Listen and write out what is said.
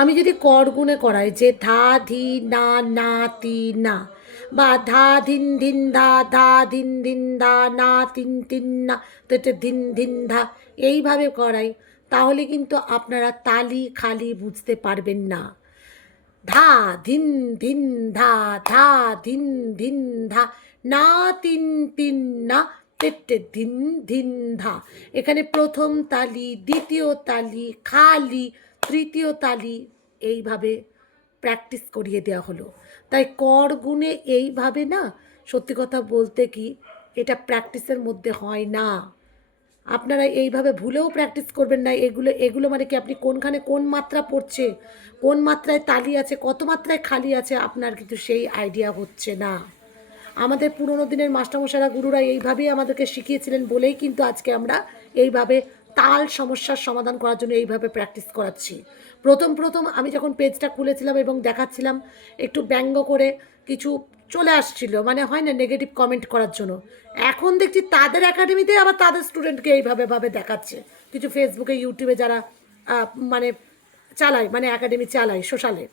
আমি যদি কর গুণে করাই যে ধা ধি না না তি না, বা ধা ধিন ধিন ধা ধা ধিন ধিন ধা না তিন তিন না, তো এটা ধিন ধিন ধা, এইভাবে করাই, তাহলে কিন্তু আপনারা তালি খালি বুঝতে পারবেন না। ধা ধিন ধিন ধা ধা ধিন ধিন ধা না তিন তিন না তেটে ধিন ধিন ধা। এখানে প্রথম তালি, দ্বিতীয় তালি খালি, তৃতীয় তালি, এইভাবে প্র্যাকটিস করিয়ে দেওয়া হলো। তাই কর গুণে এইভাবে না, সত্যি কথা বলতে কি, এটা প্র্যাকটিসের মধ্যে হয় না। আপনারা এইভাবে ভুলেও প্র্যাকটিস করবেন না। এগুলো এগুলো মানে কি, আপনি কোনখানে কোন মাত্রা পড়ছে, কোন মাত্রায় তালি আছে, কত মাত্রায় খালি আছে, আপনার কিন্তু সেই আইডিয়া হচ্ছে না। আমাদের পুরোনো দিনের মাস্টারমশাইরা, গুরুরা এইভাবেই আমাদেরকে শিখিয়েছিলেন বলেই কিন্তু আজকে আমরা এইভাবে তাল সমস্যার সমাধান করার জন্য এইভাবে প্র্যাকটিস করাচ্ছি। প্রথম প্রথম আমি যখন পেজটা খুলেছিলাম এবং দেখাচ্ছিলাম, একটু ব্যঙ্গ করে কিছু চলে আসছিল, মানে হয় না, নেগেটিভ কমেন্ট করার জন্য। এখন দেখছি তাদের একাডেমিতে আবার তাদের স্টুডেন্টকে এইভাবে ভাবে দেখাচ্ছে। কিছু ফেসবুকে, ইউটিউবে যারা মানে চালায়, মানে একাডেমি চালায় সোশ্যালে,